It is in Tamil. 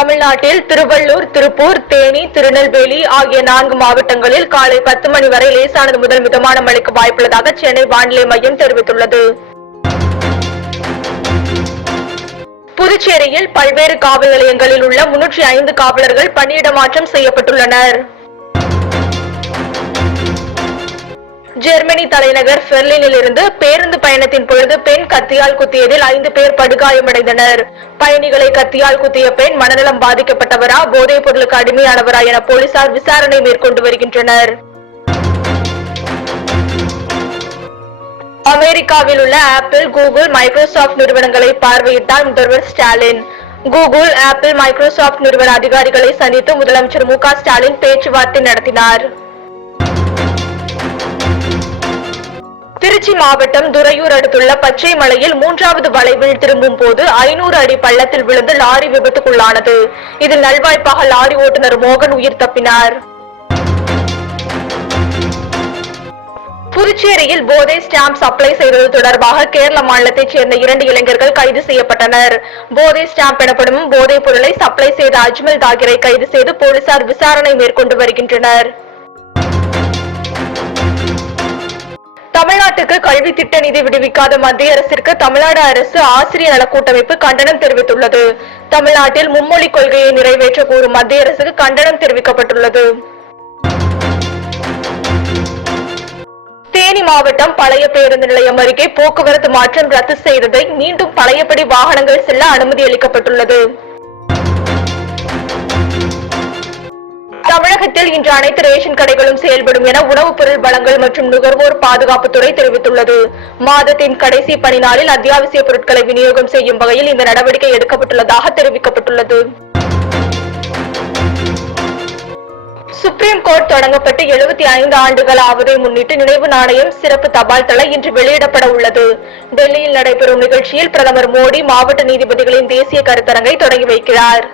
தமிழ்நாட்டில் திருவள்ளூர் திருப்பூர் தேனி திருநெல்வேலி ஆகிய நான்கு மாவட்டங்களில் காலை பத்து மணி வரை லேசானது முதல் மிதமான மழைக்கு வாய்ப்புள்ளதாக சென்னை வானிலை மையம் தெரிவித்துள்ளது. புதுச்சேரியில் பல்வேறு காவல் நிலையங்களில் உள்ள முன்னூற்றி ஐந்து காவலர்கள் பணியிட மாற்றம் செய்யப்பட்டுள்ளனர். ஜெர்மனி தலைநகர் பெர்லினில் இருந்து பேருந்து பயணத்தின் பொழுது பெண் கத்தியால் குத்தியதில் ஐந்து பேர் படுகாயமடைந்தனர். பயணிகளை கத்தியால் குத்திய பெண் மனநலம் பாதிக்கப்பட்டவரா போதைப் பொருளுக்கு அடிமையானவரா என போலீசார் விசாரணை மேற்கொண்டு வருகின்றனர். அமெரிக்காவில் உள்ள ஆப்பிள் கூகுள் மைக்ரோசாஃப்ட் நிறுவனங்களை பார்வையிட்டார் முதல்வர் ஸ்டாலின். கூகுள் ஆப்பிள் மைக்ரோசாஃப்ட் நிறுவன அதிகாரிகளை சந்தித்து முதலமைச்சர் மு ஸ்டாலின் பேச்சுவார்த்தை நடத்தினார். திருச்சி மாவட்டம் துறையூர் அடுத்துள்ள பச்சை மலையில் மூன்றாவது வளைவில் திரும்பும் போது ஐநூறு அடி பள்ளத்தில் விழுந்து லாரி விபத்துக்குள்ளானது. இதில் நல்வாய்ப்பாக லாரி ஓட்டுநர் மோகன் உயிர் தப்பினார். புதுச்சேரியில் போதை ஸ்டாம்ப் சப்ளை செய்தது தொடர்பாக கேரள மாநிலத்தைச் சேர்ந்த இரண்டு இளைஞர்கள் கைது செய்யப்பட்டனர். போதை ஸ்டாம்ப் எனப்படும் போதைப் பொருளை சப்ளை செய்த அஜ்மல் தாகிரை கைது செய்து போலீசார் விசாரணை மேற்கொண்டு வருகின்றனர். தமிழ்நாட்டுக்கு கல்வி திட்ட நிதி விடுவிக்காத மத்திய அரசிற்கு தமிழ்நாடு அரசு ஆசிரியர் நல கூட்டமைப்பு கண்டனம் தெரிவித்துள்ளது. தமிழ்நாட்டில் மும்மொழி கொள்கையை நிறைவேற்ற கூறும் மத்திய அரசுக்கு கண்டனம் தெரிவிக்கப்பட்டுள்ளது. தேனி மாவட்டம் பழைய பேருந்து நிலையம் அருகே போக்குவரத்து மாற்றம் ரத்து செய்ததை மீண்டும் பழையபடி வாகனங்கள் செல்ல அனுமதி அளிக்கப்பட்டுள்ளது. தமிழகத்தில் இன்று அனைத்து ரேஷன் கடைகளும் செயல்படும் என உணவுப் பொருள் வழங்கல் மற்றும் நுகர்வோர் பாதுகாப்புத்துறை தெரிவித்துள்ளது. மாதத்தின் கடைசி பணி நாளில் அத்தியாவசிய பொருட்களை விநியோகம் செய்யும் வகையில் இந்த நடவடிக்கை எடுக்கப்பட்டுள்ளதாக தெரிவிக்கப்பட்டுள்ளது. சுப்ரீம் கோர்ட் தொடங்கப்பட்டு எழுபத்தி ஐந்து ஆண்டுகள் ஆவதை முன்னிட்டு நினைவு நாணயம் சிறப்பு தபால் தலை இன்று வெளியிடப்பட உள்ளது. டெல்லியில் நடைபெறும் நிகழ்ச்சியில் பிரதமர் மோடி மாவட்ட நீதிபதிகளின் தேசிய கருத்தரங்கை தொடங்கி வைக்கிறார்.